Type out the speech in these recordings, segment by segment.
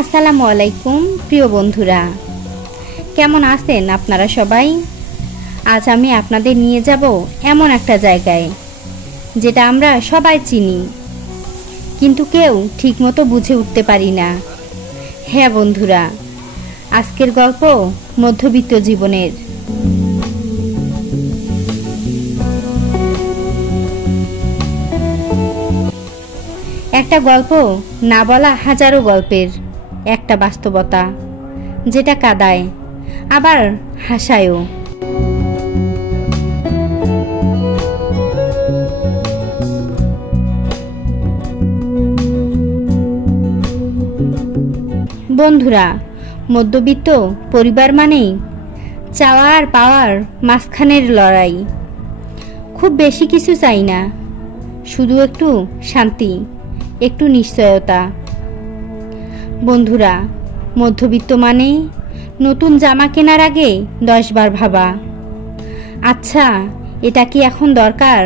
আসসালামু আলাইকুম প্রিয় বন্ধুরা, কেমন আছেন আপনারা সবাই? আজ আমি আপনাদের নিয়ে যাব এমন একটা জায়গায় যেটা আমরা সবাই চিনি, কিন্তু কেউ ঠিকমতো বুঝে উঠতে পারি না। হ্যাঁ বন্ধুরা, আজকের গল্প মধ্যবিত্ত জীবনের। একটা গল্প না বলা হাজারো গল্পের একটা বাস্তবতা, যেটা কাঁদায় আবার হাসায়ও। বন্ধুরা, মধ্যবিত্ত পরিবার মানেই চাওয়া আর পাওয়ার মাঝখানের লড়াই। খুব বেশি কিছু চাই না, শুধু একটু শান্তি, একটু নিশ্চয়তা। বন্ধুরা, মধ্যবিত্ত মানে নতুন জামা কেনার আগে 10 বার ভাবা, আচ্ছা এটা কি এখন দরকার?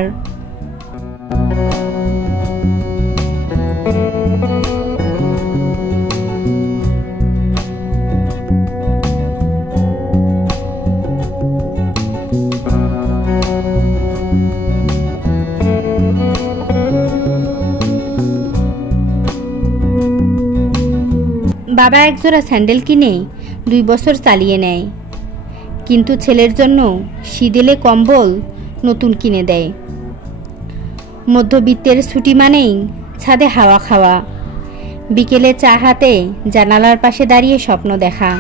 বাবা একজোড়া স্যান্ডেল কিনে 2 বছর চালিয়ে নেয়, কিন্তু ছেলের জন্য শীতেলে কম্বল নতুন কিনে দেয়। মধ্যবিত্তের ছুটি মানেই ছাদে হাওয়া খাওয়া, বিকেলে চা হাতে জানালার পাশে দাঁড়িয়ে স্বপ্ন দেখা।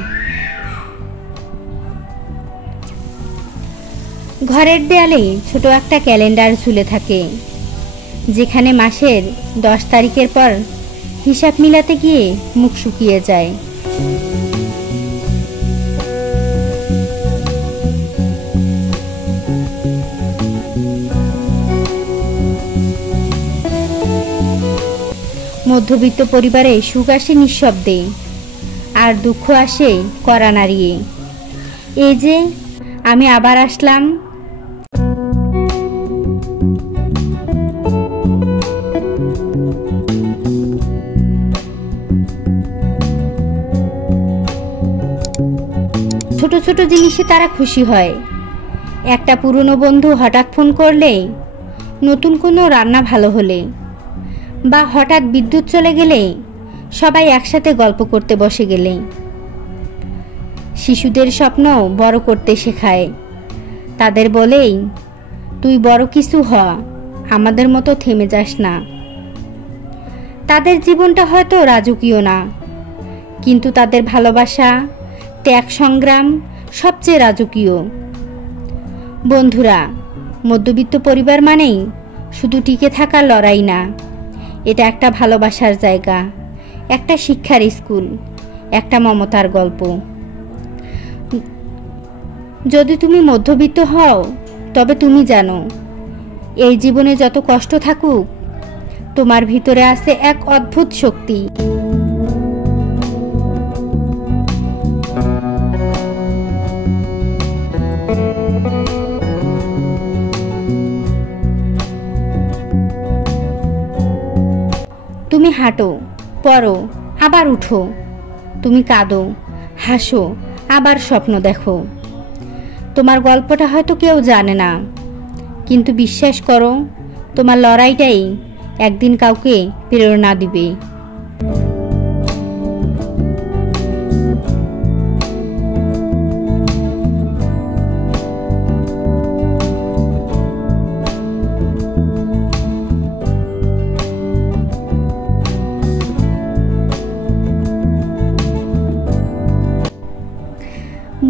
ঘরের দেয়ালে ছোট একটা ক্যালেন্ডার ঝুলে থাকে, যেখানে মাসের 10 তারিখের পর হিসাব মিলাতে গিয়ে মুখ শুকিয়ে যায়। মধ্যবিত্ত পরিবারে সুখ আসে নিঃশব্দে, আর দুঃখ আসে কড়া নাড়িয়ে। এই যে আমি আবার আসলাম। ছোট ছোট জিনিসে তারা খুশি হয়। একটা পুরনো বন্ধু হঠাৎ ফোন করলে, নতুন কোনো রান্না ভালো হলে, বা হঠাৎ বিদ্যুৎ চলে গেলে সবাই একসাথে গল্প করতে বসে গেলে। শিশুদের স্বপ্ন বড় করতে শেখায়, তাদের বলেই তুই বড় কিছু হ, আমাদের মতো থেমে যাস না। তাদের জীবনটা হয়তো রাজকীয় না, কিন্তু তাদের ভালোবাসা, ত্যাগ, সংগ্রাম সবচেয়ে রাজকীয়। বন্ধুরা, মধ্যবিত্ত পরিবার মানেই শুধু টিকে থাকার লড়াই না, এটা একটা ভালোবাসার জায়গা, একটা শিক্ষার স্কুল, একটা মমতার গল্প। যদি তুমি মধ্যবিত্ত হও, তবে তুমি জানো, এই জীবনে যত কষ্ট থাকুক, তোমার ভিতরে আছে এক অদ্ভুত শক্তি। তুমি হাঁটো, পড়ো, আবার উঠো। তুমি কাঁদো, হাসো, আবার স্বপ্ন দেখো। তোমার গল্পটা হয়তো কেউ জানে না, কিন্তু বিশ্বাস করো, তোমার লড়াইটাই একদিন কাউকে প্রেরণা দিবে।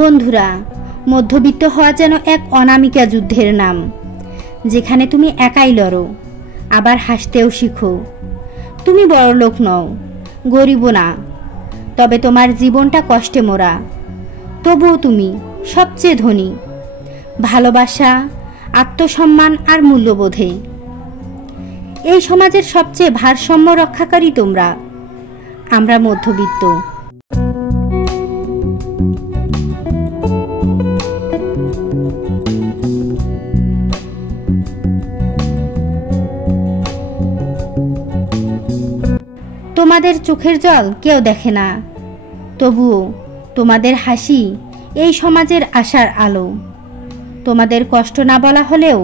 বন্ধুরা, মধ্যবিত্ত হওয়া যেন এক অনামিকা যুদ্ধের নাম, যেখানে তুমি একাই লড়ো, আবার হাসতেও শিখো। তুমি বড়লোক নও, গরিবও না, তবে তোমার জীবনটা কষ্টে মোড়া, তবুও তুমি সবচেয়ে ধনী। ভালোবাসা, আত্মসম্মান আর মূল্যবোধে এই সমাজের সবচেয়ে ভারসাম্য রক্ষাকারী তোমরা। আমরা মধ্যবিত্ত। তোমাদের চোখের জল কেউ দেখে না, তবুও তোমাদের হাসি এই সমাজের আশার আলো। তোমাদের কষ্ট না বলা হলেও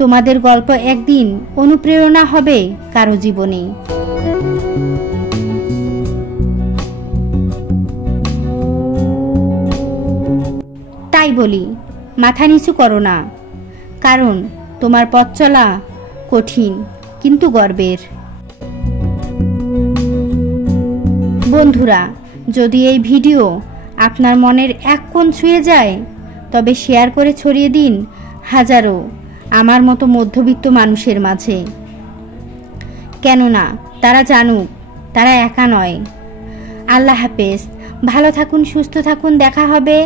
তোমাদের গল্প একদিন অনুপ্রেরণা হবে কারো জীবনে। তাই বলি, মাথা নিচু করো না, কারণ তোমার পথ চলা কঠিন কিন্তু গর্বের। বন্ধুরা, যদি এই ভিডিও আপনার মনের এক কোণ ছুঁয়ে যায়, তবে শেয়ার করে ছড়িয়ে দিন হাজারো আমার মতো মধ্যবিত্ত মানুষের মাঝে। কেননা তারা জানুক তারা একা নয়। আল্লাহ হাফেজ, ভালো থাকুন, সুস্থ থাকুন। দেখা হবে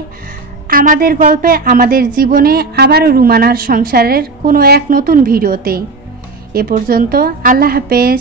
আমাদের গল্পে, আমাদের জীবনে, আবারও রুমানার সংসারের কোনো এক নতুন ভিডিওতে। এ পর্যন্ত আল্লাহ হাফেজ।